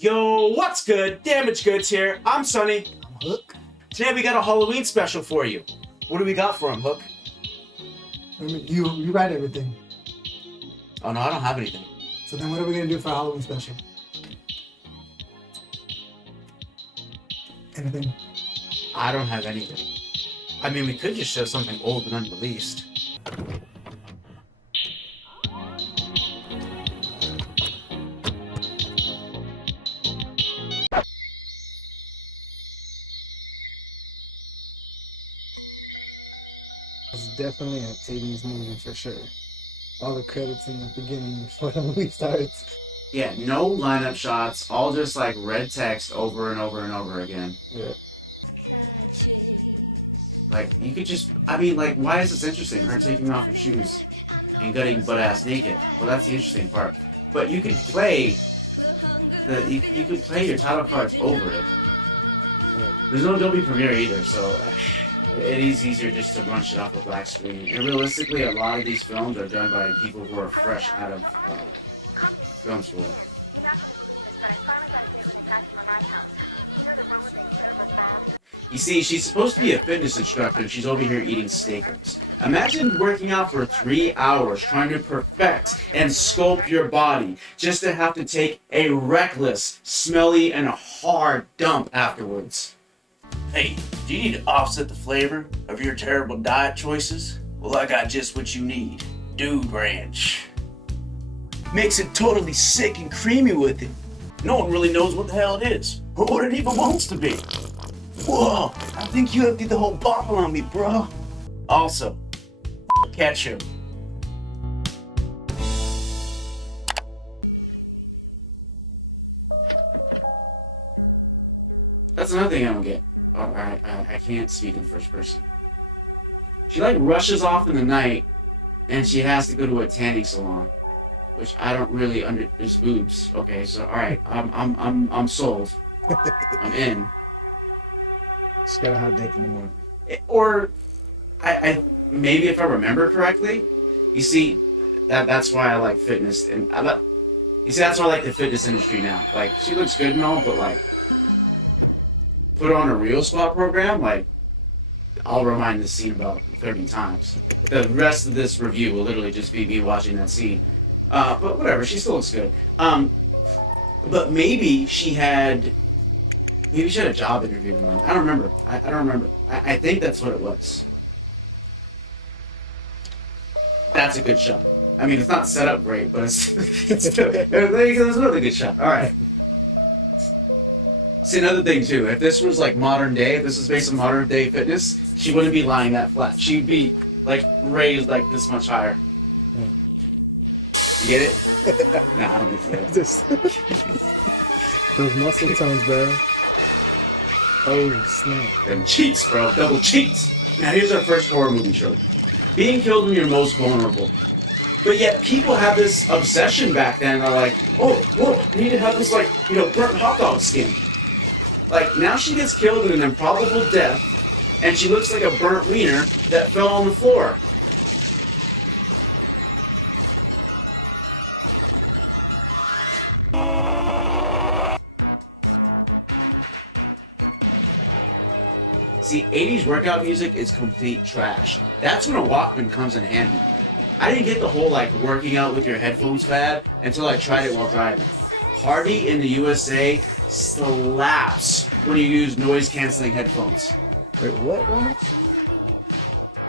Yo, what's good? Damage Goods here. I'm Sonny. I'm Hook. Today we got a Halloween special for you. What do we got for him, Hook? I mean, you write everything. Oh no, I don't have anything. So then what are we going to do for a Halloween special? Anything? I don't have anything. I mean, we could just show something old and unreleased. It's definitely an 80s movie for sure. All the credits in the beginning before the movie starts. Yeah, no lineup shots, all just like red text over and over and over again. Yeah. Like, you could just, I mean, like, why is this interesting? Her taking off her shoes and getting butt-ass naked. Well, that's the interesting part. But you could play you could play your title cards over it. Yeah. There's no Adobe Premiere either, so it is easier just to run shit off a black screen. And realistically, a lot of these films are done by people who are fresh out of film school. You see, she's supposed to be a fitness instructor and she's over here eating steakums. Imagine working out for 3 hours trying to perfect and sculpt your body just to have to take a reckless, smelly, and a hard dump afterwards. Hey, do you need to offset the flavor of your terrible diet choices? Well, I got just what you need. Dude Ranch. Makes it totally sick and creamy with it. No one really knows what the hell it is, or what it even wants to be. Whoa, I think you emptied the whole bottle on me, bro. Also, ketchup. That's another thing I don't get. Oh, I can't speak in first person. She like rushes off in the night, and she has to go to a tanning salon, which I don't really There's boobs. Okay, so all right, I'm sold. I'm in. Just got a hot date in the morning. Or, I maybe if I remember correctly, you see, that's why I like fitness, and that's why I like the fitness industry now. Like, she looks good and all, but like, put her on a real squat program, like, I'll remind this scene about 30 times. The rest of this review will literally just be me watching that scene. But whatever, she still looks good. But maybe she had a job interview in mind. I don't remember. I don't remember. I think that's what it was. That's a good shot. I mean, it's not set up great, but it's still, there's another good shot. All right. See, another thing too, if this was like modern day, if this was based on modern day fitness, she wouldn't be lying that flat. She'd be like raised like this much higher. You get it? Nah, I don't think you get it. Those muscle tones, bro. Oh, snap. Them cheats, bro. Double cheats. Now here's our first horror movie trope. Being killed when you're most vulnerable. But yet people have this obsession back then. They're like, oh, I need to have this like, burnt hot dog skin. Like, now she gets killed in an improbable death, and she looks like a burnt wiener that fell on the floor. See, 80s workout music is complete trash. That's when a Walkman comes in handy. I didn't get the whole, like, working out with your headphones fad until I tried it while driving. Party in the USA slaps when you use noise-canceling headphones. Wait, what?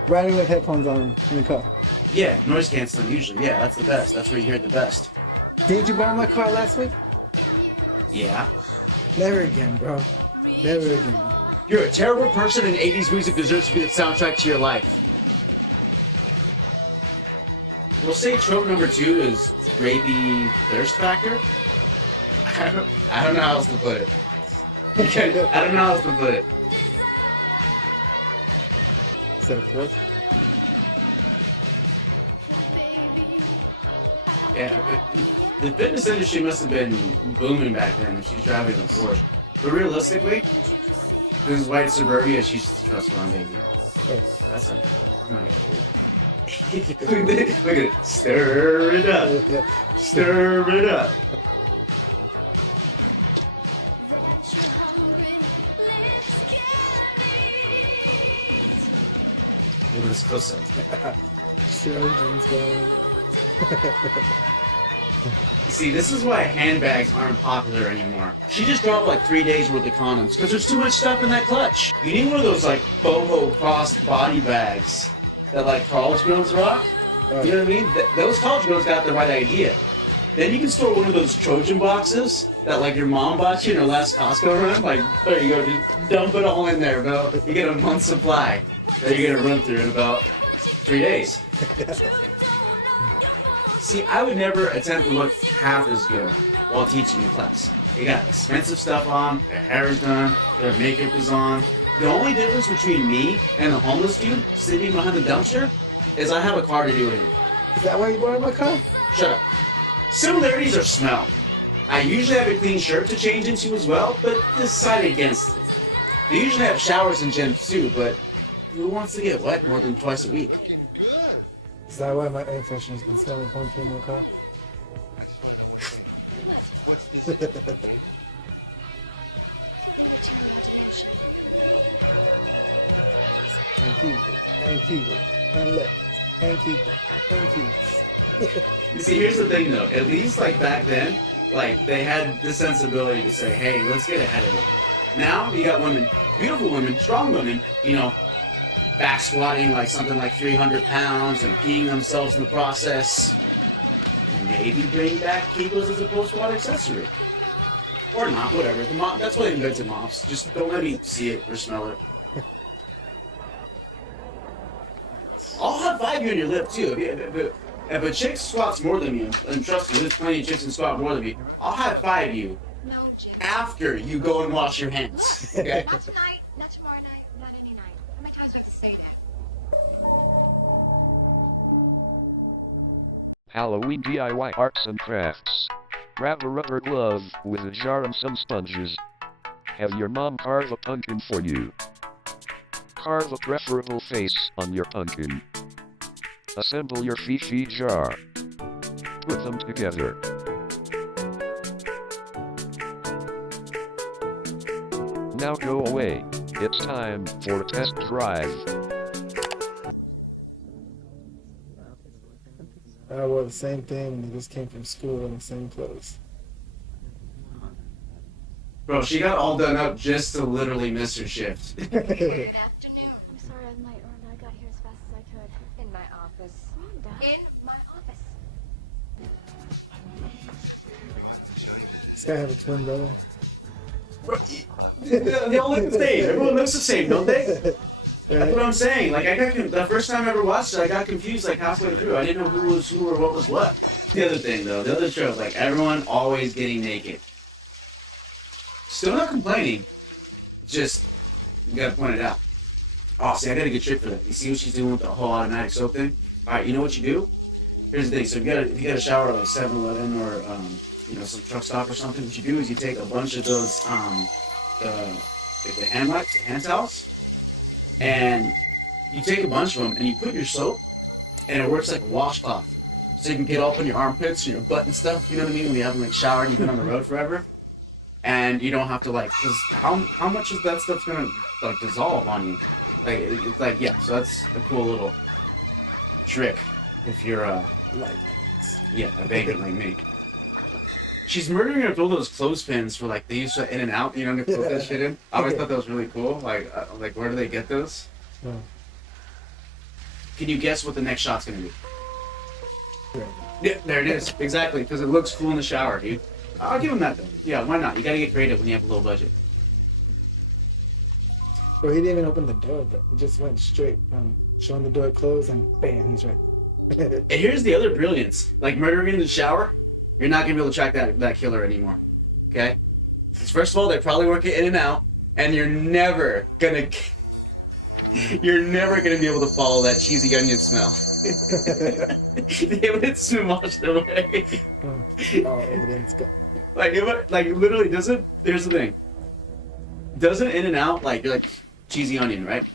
Riding with headphones on in the car. Yeah, noise-canceling usually. Yeah, that's the best. That's where you hear it the best. Didn't you burn my car last week? Yeah. Never again, bro. Never again. You're a terrible person and 80s music deserves to be the soundtrack to your life. We'll say trope number 2 is rapey thirst factor. I don't know how else to put it. I don't know how else to put it. Is that a Porsche? Yeah, the fitness industry must have been booming back then if she's driving a Porsche. But realistically, this is white suburbia, she's just a trust fund baby. Oh. That's not I'm not gonna do it. Look at it. Stir it up. Stir it up. with this pussy. Trojans, man. You see, this is why handbags aren't popular anymore. She just dropped like 3 days worth of condoms because there's too much stuff in that clutch. You need one of those like boho cross body bags that like college girls rock. You know what I mean? Those college girls got the right idea. Then you can store one of those Trojan boxes that like your mom bought you in her last Costco run. Like, there you go, just dump it all in there, bro. You get a month's supply that you're gonna run through in about 3 days. See, I would never attempt to look half as good while teaching a class. They got expensive stuff on, their hair is done, their makeup is on. The only difference between me and the homeless dude sitting behind the dumpster is I have a car to do it in. Is that why you borrowed my car? Shut up. Similarities are smell. I usually have a clean shirt to change into as well, but decided against it. They usually have showers in gyms too, but who wants to get wet more than twice a week? Is that why my air freshener's been smelling funky in my car? And keep it, and keep it, and let, and keep it, and keep it. You see, here's the thing though. At least like back then, like they had the sensibility to say, hey, let's get ahead of it. Now you got women, beautiful women, strong women, you know, back squatting like something like 300 pounds and peeing themselves in the process. Maybe bring back Kegels as a post-squat accessory. Or not, whatever. That's why they invented mops. Just don't let me see it or smell it. I'll high-five you on your lip too. If a chick squats more than you, and trust me, there's plenty of chicks that squat more than me, I'll high-five you after you go and wash your hands. Okay? Not tonight, not tomorrow night, not any night. How many times do I have to say that? Halloween DIY arts and crafts. Grab a rubber glove with a jar and some sponges. Have your mom carve a pumpkin for you. Carve a preferable face on your pumpkin. Assemble your Fifi jar. Put them together. Now go away. It's time for a test drive. I wore the same thing and they just came from school in the same clothes. Bro, she got all done up just to literally miss her shift. Good afternoon. I'm sorry I'm late, Rhonda. I got here as fast as I could. In my office. Rhonda. In my office. This guy have a twin brother. Bro, they all look the same. Everyone looks the same, don't they? That's what I'm saying. Like, the first time I ever watched it, I got confused like halfway through. I didn't know who was who or what was what. The other thing, though, the other trope, like everyone always getting naked. Still not complaining. Just, you gotta point it out. Oh, see, I got a good trick for that. You see what she's doing with the whole automatic soap thing? All right, you know what you do? Here's the thing. So if you got a shower at like 7-Eleven or you know, some truck stop or something, what you do is you take a bunch of those the hand wipes, the hand towels, and you take a bunch of them and you put your soap, and it works like a washcloth. So you can get up in your armpits and your butt and stuff. You know what I mean? When you haven't like showered, and you've been on the road forever, and you don't have to like, because how much is that stuff gonna like dissolve on you? Like it's like, yeah. So that's a cool little trick if you're Like, yeah, a vagrant like me. She's murdering her with all those clothespins for like they used to in and out. You know, to put that shit in. I always thought that was really cool. Like where do they get those? oh. Can you guess what the next shot's gonna be? Right. Yeah, there it is. Exactly, because it looks cool in the shower, dude. I'll give him that though. Yeah, why not? You gotta get creative when you have a low budget. Bro, he didn't even open the door, bro. He just went straight from showing the door closed and bam, he's right. And here's the other brilliance. Like murdering in the shower, you're not gonna be able to track that killer anymore. Okay? 'Cause first of all, they probably work it in and out, and you're never gonna be able to follow that cheesy onion smell. They would soon washed away. All evidence go. Like literally doesn't. Here's the thing. Doesn't in and out like you're like cheesy onion, right?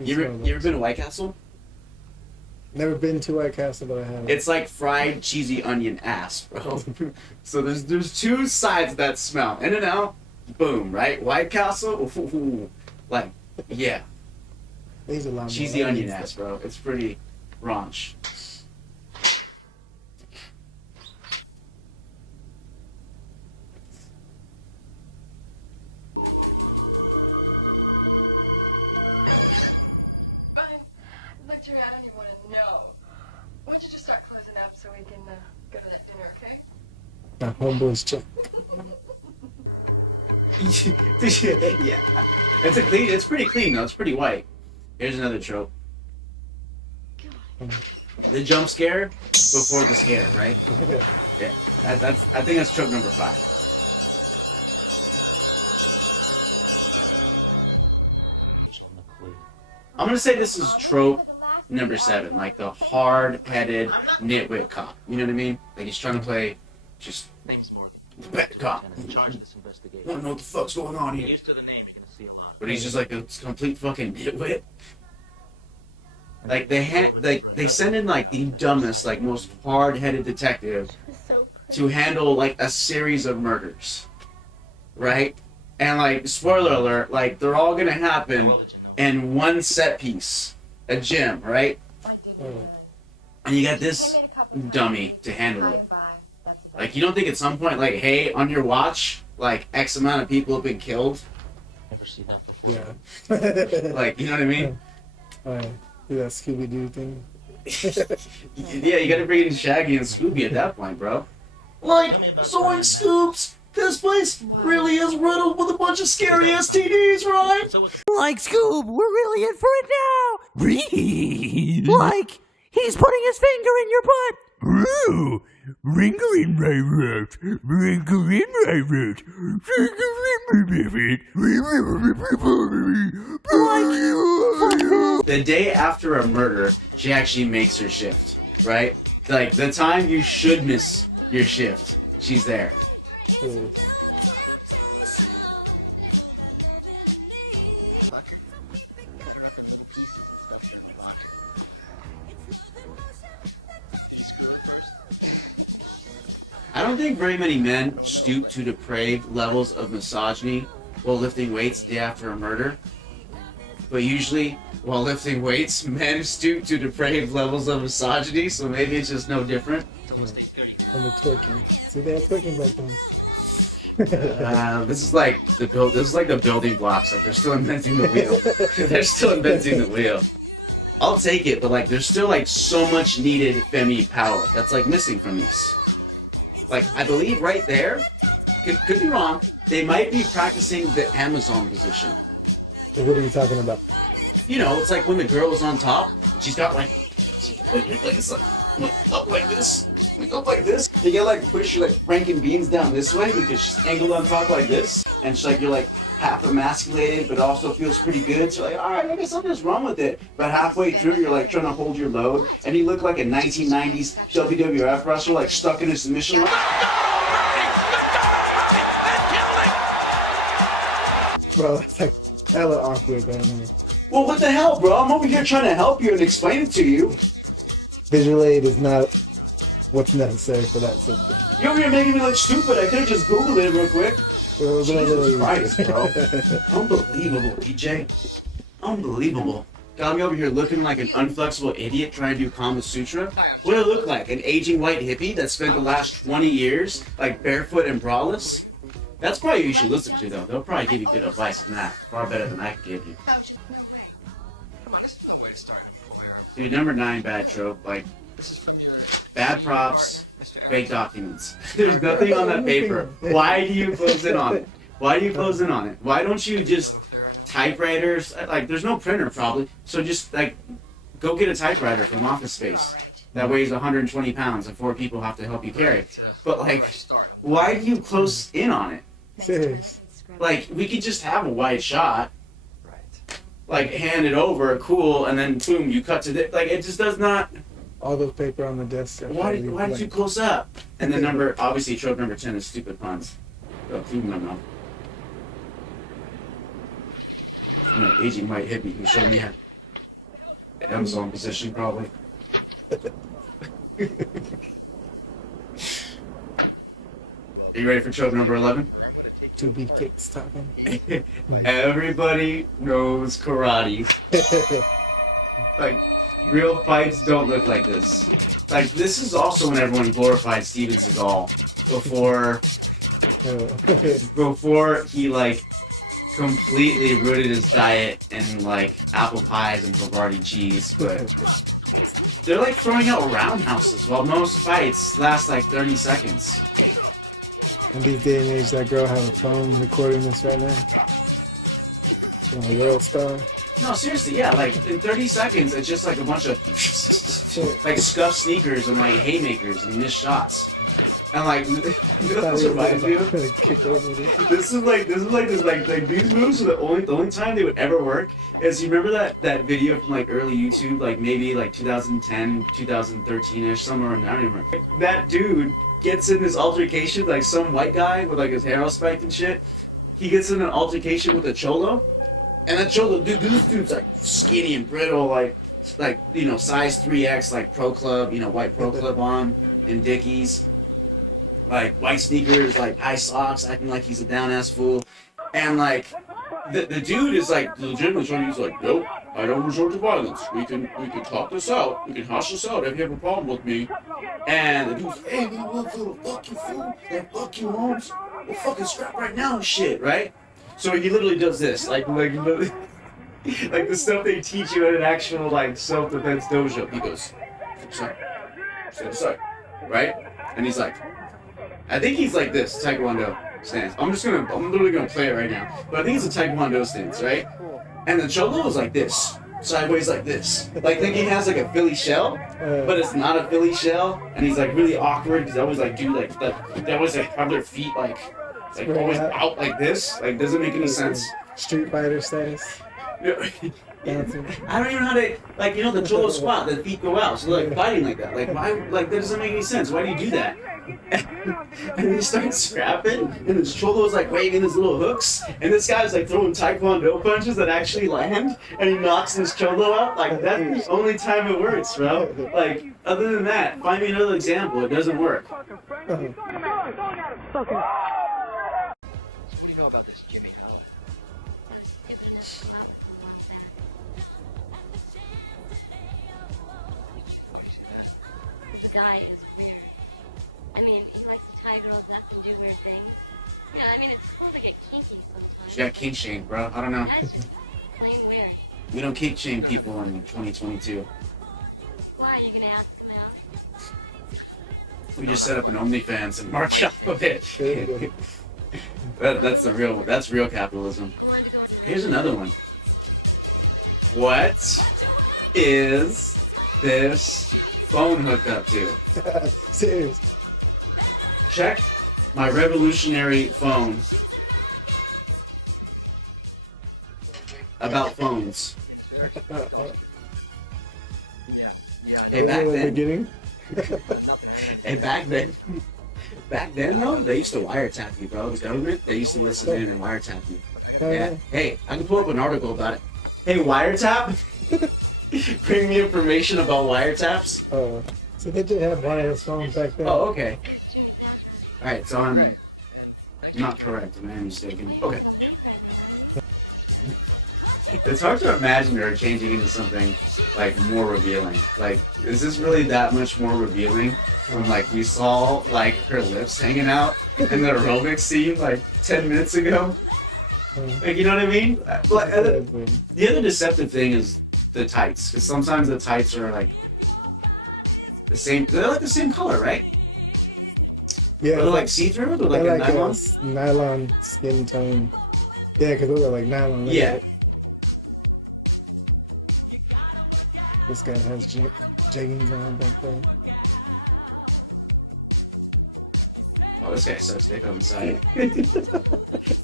You ever been to White Castle? Never been to White Castle, but I have. It's like fried cheesy onion ass, bro. So there's two sides of that smell. In and out, boom, right? White Castle, ooh, like, yeah. There's a lot more cheesy onion stuff. ass, bro. It's pretty raunch. Lecture, I don't even want to know. Why don't you just start closing up so we can go to that dinner, okay? My homeboy's chick. Yeah, it's pretty clean though. It's pretty white. Here's another trope. The jump scare before the scare, right? Yeah, I think that's trope number 5. I'm gonna say this is trope number 7, like the hard-headed nitwit cop. You know what I mean? Like he's trying to play just the bad cop. I don't know what the fuck's going on here. But he's just like a complete fucking nitwit. Like they send in like the dumbest, like most hard-headed detective to handle like a series of murders, right? And like spoiler alert, like they're all gonna happen in one set piece, a gym, right? And you got this dummy to handle it. Like you don't think at some point, like, hey, on your watch, like X amount of people have been killed. Yeah. Like, you know what I mean? Do that Scooby Doo thing. Yeah, you gotta bring in Shaggy and Scooby at that point, bro. Like, Soy Scoops, this place really is riddled with a bunch of scary STDs, right? Like, Scoob, we're really in for it now. Like, he's putting his finger in your butt. Ooh, finger in my root, finger in my root, finger in my The day after a murder, she actually makes her shift, right? Like, the time you should miss your shift, she's there. I don't think very many men stoop to depraved levels of misogyny while lifting weights the day after a murder. But usually, while lifting weights, men stoop to depraved levels of misogyny, so maybe it's just no different. And the twerking. See, they had twerking back then. This is like the building blocks. Like they're still inventing the wheel. They're still inventing the wheel. I'll take it, but like there's still like so much needed femi power that's like missing from these. Like I believe right there, could be wrong. They might be practicing the Amazon position. So what are you talking about? You know, it's like when the girl is on top, she's got like up like this, up like this. You get like push your like Franken beans down this way because she's angled on top like this, and she's like you're like half emasculated, but also feels pretty good. So like, all right, maybe something's wrong with it. But halfway through, you're like trying to hold your load, and you look like a 1990s WWF wrestler, like stuck in a submission line. Bro, that's like hella awkward, man. Well, what the hell, bro? I'm over here trying to help you and explain it to you. Visual aid is not what's necessary for that subject. You're over here making me look stupid. I could have just Googled it real quick. Jesus Christ, bro. Unbelievable, DJ. Unbelievable. Got me over here looking like an unflexible idiot trying to do Kama Sutra. What do I look like? An aging white hippie that spent the last 20 years like barefoot and braless? That's probably what you should listen to, though. They'll probably give you good advice on that. Far better than I could give you. Dude, number 9 bad trope. Like, bad props, fake documents. There's nothing on that paper. Why do you close in on it? Why do you close in on it? Why don't you just typewriters? Like, there's no printer probably. So just, like, go get a typewriter from Office Space that weighs 120 pounds and 4 people have to help you carry it. But, like, why do you close in on it? Serious. Like, we could just have a wide shot. Like, hand it over, cool, and then boom, you cut to the, like, it just does not. All those paper on the desk. Why did you close up? And then obviously trope number 10 is stupid puns. Oh, even know. An aging white hippie who showed me the Amazon position, probably. Are you ready for trope number 11? To be kicked talking. Everybody knows karate. Like, real fights don't look like this. Like, this is also when everyone glorified Steven Seagal before he, like, completely rooted his diet in, like, apple pies and Havarti cheese, but they're, like, throwing out roundhouses while most fights last, like, 30 seconds. In these day and age, that girl have a phone recording this right now. A world star. No, seriously, yeah, like, in 30 seconds, it's just, like, a bunch of, like, scuffed sneakers and, like, haymakers and missed shots. And, like, you know what this reminds me of? Kick over this. This is like these moves are the only time they would ever work is you remember that video from like early YouTube, like maybe like 2010, 2013-ish, somewhere in there, I don't even remember. That dude gets in this altercation, like some white guy with like his hair all spiked and shit. He gets in an altercation with a cholo, and that cholo, dude, this dude's like skinny and brittle, like you know, size 3X, like Pro Club, you know, white Pro Club on, and Dickies. Like white sneakers, like high socks, acting like he's a down-ass fool, and like the dude is like legitimately trying to use like, nope, I don't resort to violence. We can talk this out. We can hash this out if you have a problem with me. And the dude's, hey, man, what the fuck you fool? That fuck you homes? We'll fucking scrap right now and shit, right? So he literally does this, like the stuff they teach you at an actual like self-defense dojo. He goes, step aside, right? And he's like. I think he's like this, Taekwondo stance. I'm literally gonna play it right now. But I think it's a Taekwondo stance, right? And the Cholo is like this, sideways like this. Like thinking he has like a Philly shell, but it's not a Philly shell. And he's like really awkward because they always like do like that. They always like have their feet like always out like this. Like doesn't make any sense. Street Fighter status. Dancing. I don't even know how to, like, you know, the Cholo squat, the feet go out, so they're like fighting like that. Like, why, like, that doesn't make any sense. Why do you do that? And he starts scrapping, and this Cholo's like waving his little hooks, and this guy's like throwing Taekwondo punches that actually land, and he knocks this Cholo out. Like, that's the only time it works, bro. Like, other than that, find me another example. It doesn't work. What do you know about this Jimmy Howard? I was stupid enough to go out with him a while back. The guy is weird. I mean, he likes to tie girls up and do weird things. Yeah, I mean, it's cool to get kinky sometimes. She got kink shame, bro. I don't know. That's just plain weird. We don't kink shame people in 2022. Why are you gonna ask him out? We just set up an OnlyFans and mark it off of it. That's real capitalism. Here's another one. What is this phone hooked up to? Serious. Check my revolutionary phone about phones. Hey, back then. Beginning. Hey, back then though, they used to wiretap you, bro. The government, they used to listen in and wiretap you. Yeah. Hey, I can pull up an article about it. Hey, wiretap? Bring me information about wiretaps? So they did have wireless phones back then. Oh, okay. Alright, so I'm not correct. I'm mistaken. Okay. It's hard to imagine her changing into something like more revealing. Like, is this really that much more revealing when like we saw like her lips hanging out in the aerobics scene like 10 minutes ago? Like, you know what I mean? Like, the other deceptive thing is the tights, because sometimes the tights are like the same. They're like the same color, right? Yeah. They're like see-through with like a nylon. Nylon skin tone. Yeah, because those are like nylon. Yeah. This guy has jeggings on back there. Oh, this guy sucks dick on the side.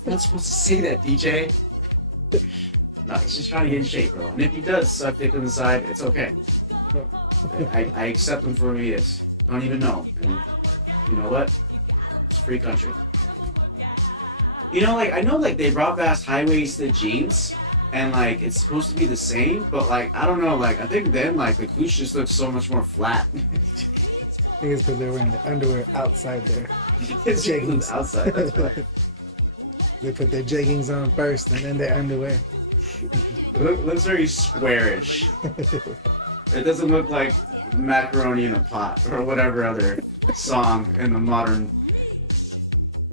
Not supposed to say that, DJ. No, he's just trying to get in shape, bro. And if he does suck dick on the side, it's okay. I accept him for who he is. Don't even know. And you know what? It's a free country. You know, like, I know, like, they brought back high-waisted jeans, and, like, it's supposed to be the same, but, like, I don't know, like, I think then, like, the cooch just looks so much more flat. I think it's because they're wearing the underwear outside there. It's jeggings outside, that's why. They put their jeggings on first and then their underwear. It looks very squarish. It doesn't look like macaroni in a pot or whatever other song in the modern,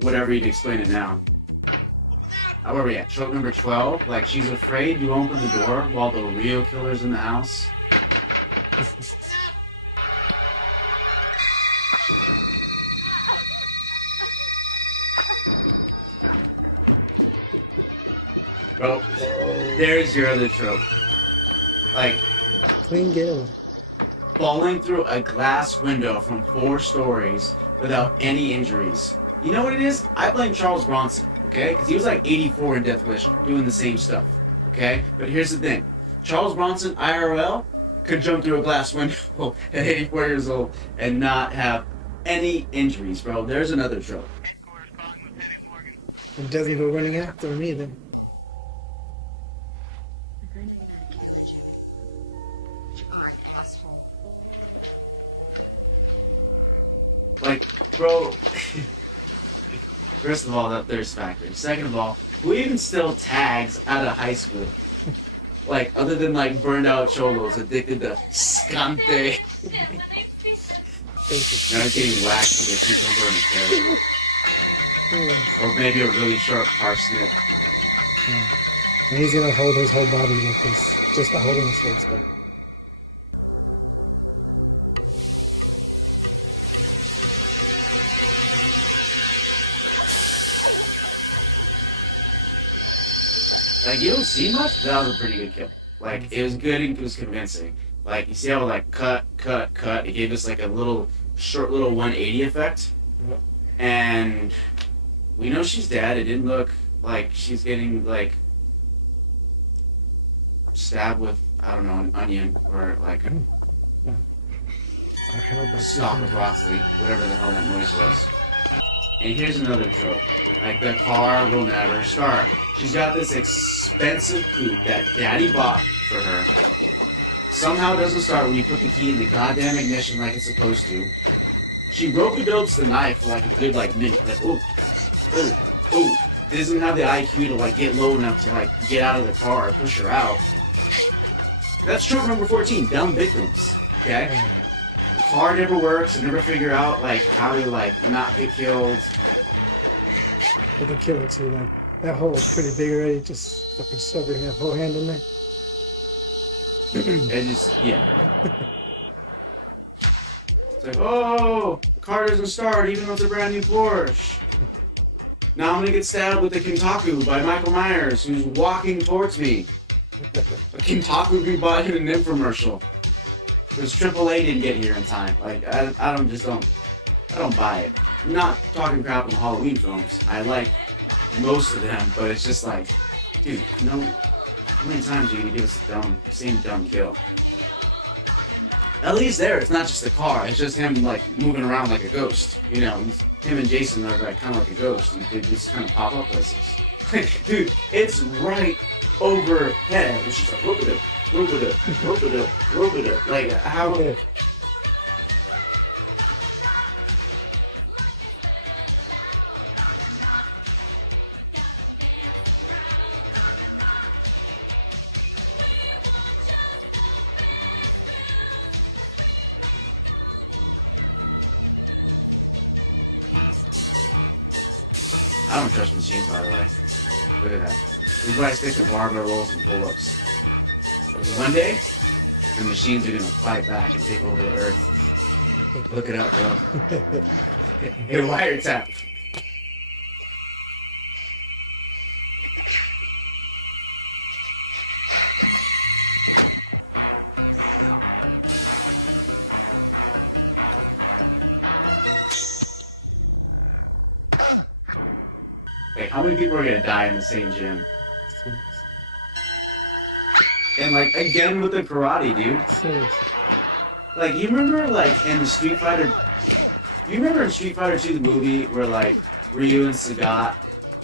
whatever you'd explain it now. Where are we at? Trope number 12. Like, she's afraid you open the door while the real killer's in the house. Bro, there's your other trope. Like, Clean Gale. falling through a glass window from 4 stories without any injuries. You know what it is? I blame Charles Bronson, okay? Because he was like 84 in Death Wish doing the same stuff, okay? But here's the thing. Charles Bronson, IRL, could jump through a glass window at 84 years old and not have any injuries, bro. There's another trope. And doesn't go running after him either. Like, bro, first of all, that thirst factor. Second of all, who even still tags out of high school? Like, other than, like, burned out cholos addicted to scante. Now he's getting whacked with a cucumber and a carrot. Or maybe a really sharp parsnip. And he's gonna hold his whole body like this, just by holding his face back. Like, you don't see much, that was a pretty good kill. Like, it was good and it was convincing. Like, you see how, like, cut, it gave us, like, a little, short little 180 effect. Yep. And we know she's dead. It didn't look like she's getting, like, stabbed with, I don't know, an onion or, like, a stalk of broccoli, whatever the hell that noise was. And here's another trope. Like, the car will never start. She's got this expensive coupe that daddy bought for her. Somehow it doesn't start when you put the key in the goddamn ignition like it's supposed to. She rope-a-dopes the knife for like a good like minute. Like, ooh. Doesn't have the IQ to like get low enough to like get out of the car or push her out. That's trope number 14, dumb victims. Okay? The car never works, they never figure out like how to like not get killed. With the killer too, like that hole is pretty big already, just fucking shoving that whole hand in there. It just, yeah. It's like, oh, car doesn't start even though it's a brand new Porsche. Now I'm gonna get stabbed with a Kintaku by Michael Myers, who's walking towards me. A Kintaku we bought in an infomercial. Because AAA didn't get here in time. Like, I don't buy it. I'm not talking crap on Halloween films. I like most of them, but it's just like, dude, no. How many times are you gonna give us the same dumb kill? At least there, it's not just the car. It's just him like moving around like a ghost. You know, him and Jason are like kind of like a ghost, and they just kind of pop up places. Dude, it's right overhead. It's just like rope-a-dope. Like how? Okay. I don't trust machines, by the way. Look at that. This is why I stick to barbell rolls and pull-ups. Because one day, the machines are gonna fight back and take over the earth. Look it up, bro. Hey, wiretap. Like, how many people are gonna die in the same gym? And like, again with the karate, dude. Seriously. Like, you remember like in the Street Fighter... You remember in Street Fighter 2 the movie where like Ryu and Sagat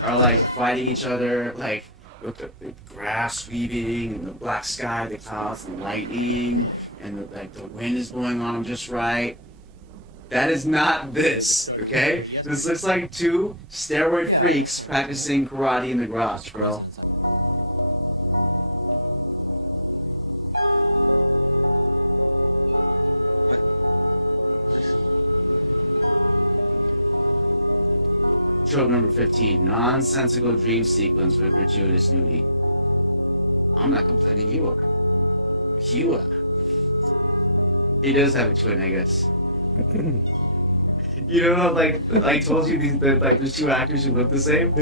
are like fighting each other, like with the grass weaving and the black sky, the clouds and the lightning, and the wind is blowing on them just right? That is not this, okay? This looks like 2 steroid freaks practicing karate in the garage, bro. Trope number 15. Nonsensical dream sequence with gratuitous nudity. I'm not complaining, you are. You are. He does have a twin, I guess. You know, like I told you, there's two actors who look the same.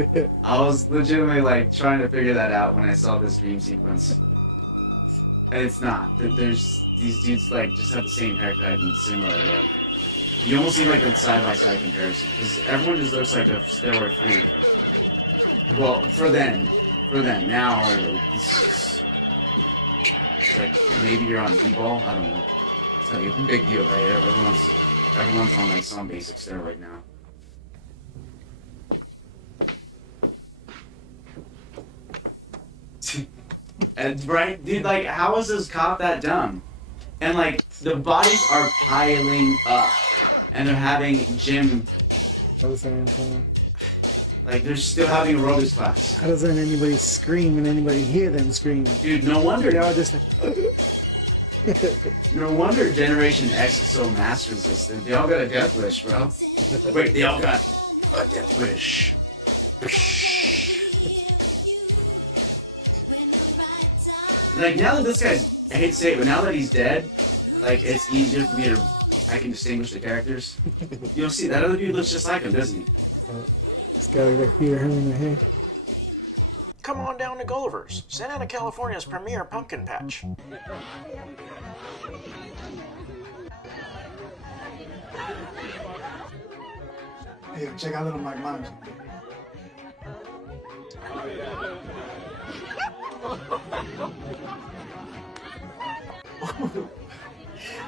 I was legitimately like trying to figure that out when I saw this dream sequence, and it's not. There's these dudes like just have the same haircut and similar look. You almost see like a side-by-side comparison because everyone just looks like a steroid freak. Well, for them. Now this is like maybe you're on D-ball. I don't know. It's like a big deal, right? Everyone's on like some basic steroid now. And right, dude, like, how is this cop that dumb? And like, the bodies are piling up, and they're having gym. Like, they're still having aerobics class. How doesn't anybody scream and anybody hear them scream? Dude, no wonder. They all just like. No wonder Generation X is so mass resistant. They all got a death wish, bro. Wait, they all got a death wish. Like, now that this guy's, I hate to say it, but now that he's dead, like, it's easier for me to, I can distinguish the characters. You'll see, that other dude looks just like him, doesn't he? This guy looks like Peter in the hair. Come on down to Gulliver's, Santa California's premier pumpkin patch. Hey, check out little Mike Myers.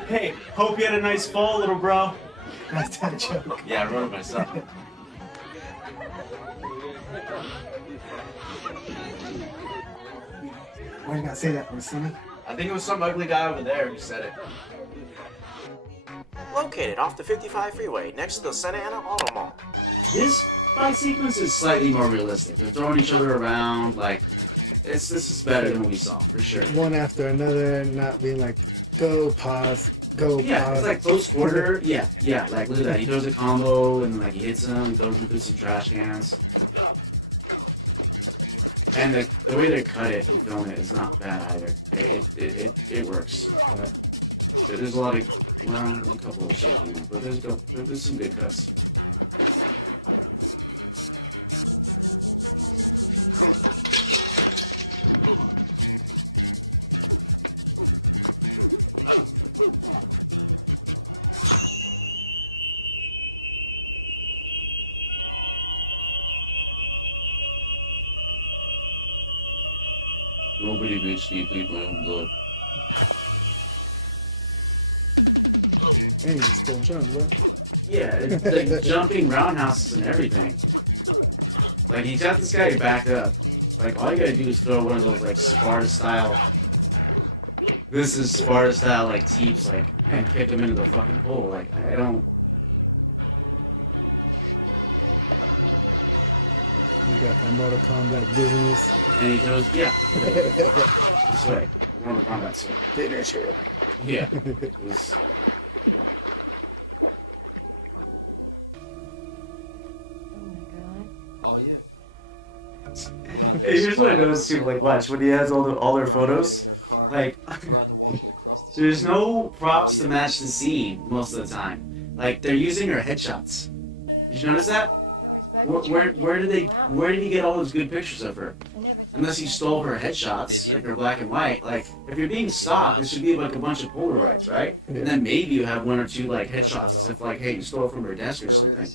Hey, hope you had a nice fall, little bro. That's that joke. Yeah, I wrote it myself. Why you gotta say that for, Sonny? I think it was some ugly guy over there who said it. Located off the 55 freeway next to the Santa Ana Auto Mall. This fight sequence is slightly more realistic. They're throwing each other around, like, this is better than what we saw, for sure. One after another, not being like, go, pause, go, Yeah, pause. it's like close quarter. Yeah, like, look at that. He throws a combo, and, like, he hits him, he throws him through some trash cans. And the way they cut it and film it is not bad either. It works. Right. There's a lot of, well, there's a couple of shaky ones, but there's some good cuts. Nobody makes me bleed my own blood. And you still jump, bro. Yeah, it's like jumping roundhouses and everything. Like, he's got this guy backed up. Like, all you gotta do is throw one of those, like, Sparta style. This is Sparta style, like, teeps, like, and kick him into the fucking pool. Like, I don't. You got that Mortal Kombat dizziness. And he throws, yeah. This way. Mortal Kombat swing. Finish it. Yeah. It was. Hey, here's what I noticed too, like, watch, when he has all their photos, like, there's no props to match the scene most of the time. Like, they're using her headshots. Did you notice that? Where did he get all those good pictures of her? Unless he stole her headshots, like her black and white. Like, if you're being stalked, it should be like a bunch of Polaroids, right? Yeah. And then maybe you have one or two, like, headshots as if, like, hey, you stole from her desk or something.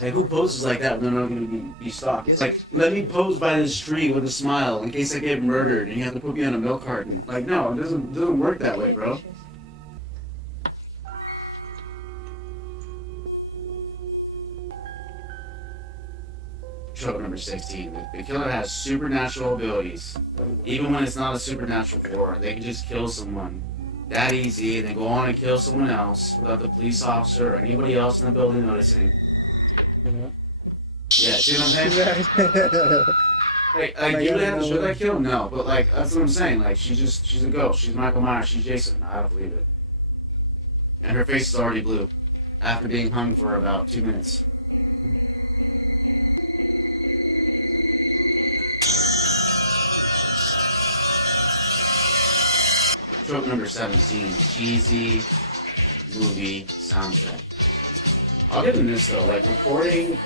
Like, who poses like that when they're not going to be stalked? It's like, let me pose by this tree with a smile in case I get murdered and you have to put me on a milk carton. Like, no, it doesn't work that way, bro. Trope number 16. The killer has supernatural abilities. Even when it's not a supernatural horror, they can just kill someone that easy and then go on and kill someone else without the police officer or anybody else in the building noticing. Yeah. Yeah, see what I'm saying? Like, do you really have to show that kill? No, but like, that's what I'm saying. Like, she's a ghost. She's Michael Myers. She's Jason. I don't believe it. And her face is already blue after being hung for about 2 minutes. trope number 17. Cheesy movie soundtrack. I'll give them this though, like recording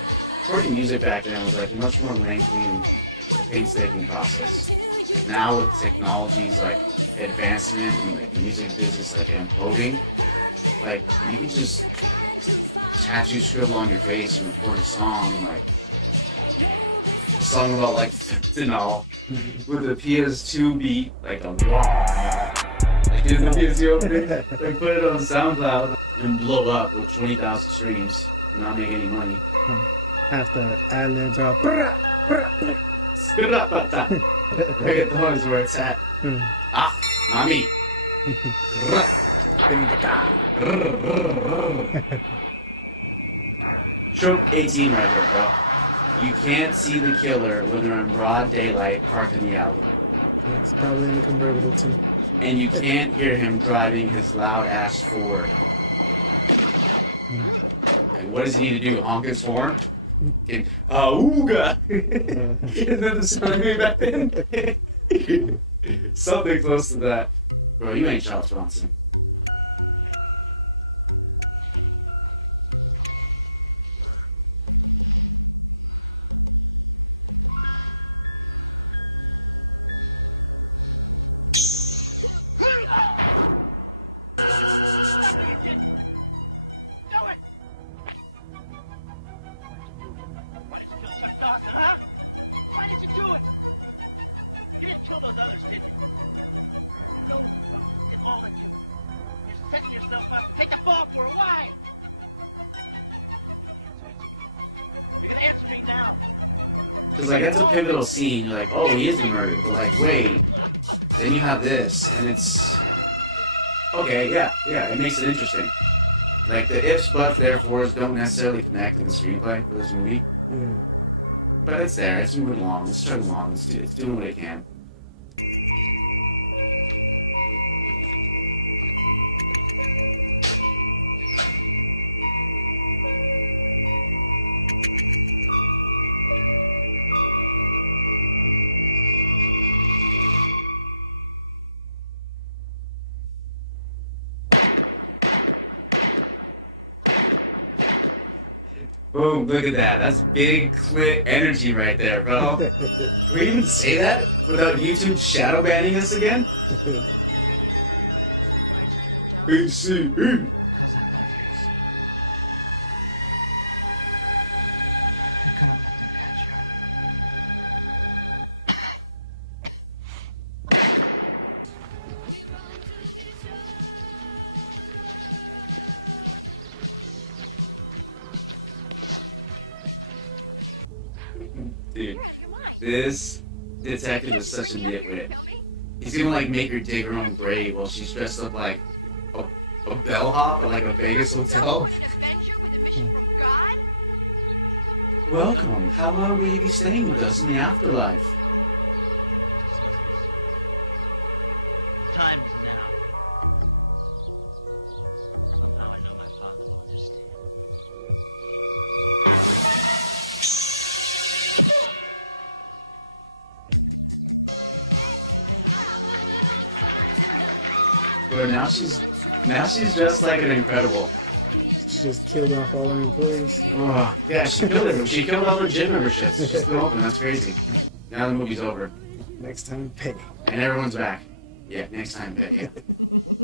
music back then was like much more lengthy and painstaking process. Like now with technologies like advancement and like the music business like imploding, like you can just tattoo scribble on your face and record a song like a song about like fentanyl with a PS2 beat, like a wah, like in the PS2 opening, like put it on SoundCloud and blow up with 20,000 streams and not make any money. After ad-libs are Reggaeton is where it's at. Ah, mami. Trope 18 right there, bro. You can't see the killer when they're in broad daylight parked in the alley. It's probably in a convertible too. And you can't hear him driving his loud ass Ford. And what does he need to do? Honk his horn? Auga! Isn't that the sound made back then? Something close to that. Bro, you ain't Charles Bronson. Because, like, that's a pivotal scene. You're like, oh, he is the murderer. But, like, wait. Then you have this, and it's... Okay, yeah, it makes it interesting. Like, the ifs, buts, therefores don't necessarily connect in the screenplay for this movie. But it's there. It's moving along. It's chugging along. It's doing what it can. Boom, look at that. That's big clit energy right there, bro. Can we even say that without YouTube shadow banning us again? ACE. Dude, this detective is such a nitwit. He's gonna like make her dig her own grave while she's dressed up like a bellhop at like a Vegas hotel. Welcome. How long will you be staying with us in the afterlife? Time is now. Now I know my father will understand. But now she's just like an incredible. She just killed off all her employees. Oh, yeah, she killed it. She killed all her gym memberships. She's still open. That's crazy. Now the movie's over. Next time, pay. And everyone's back. Yeah, next time, pay. Yeah.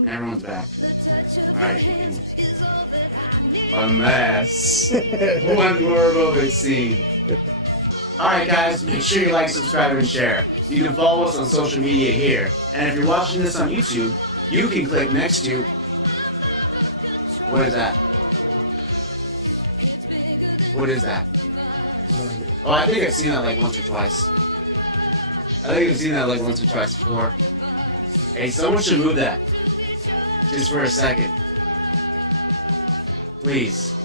And everyone's back. Alright, you can... Unless... one more aerobic scene. Alright guys, make sure you like, subscribe, and share. You can follow us on social media here. And if you're watching this on YouTube, you can click next to... What is that? What is that? Oh, I think I've seen that like once or twice. I think I've seen that like once or twice before. Hey, someone should move that. Just for a second. Please.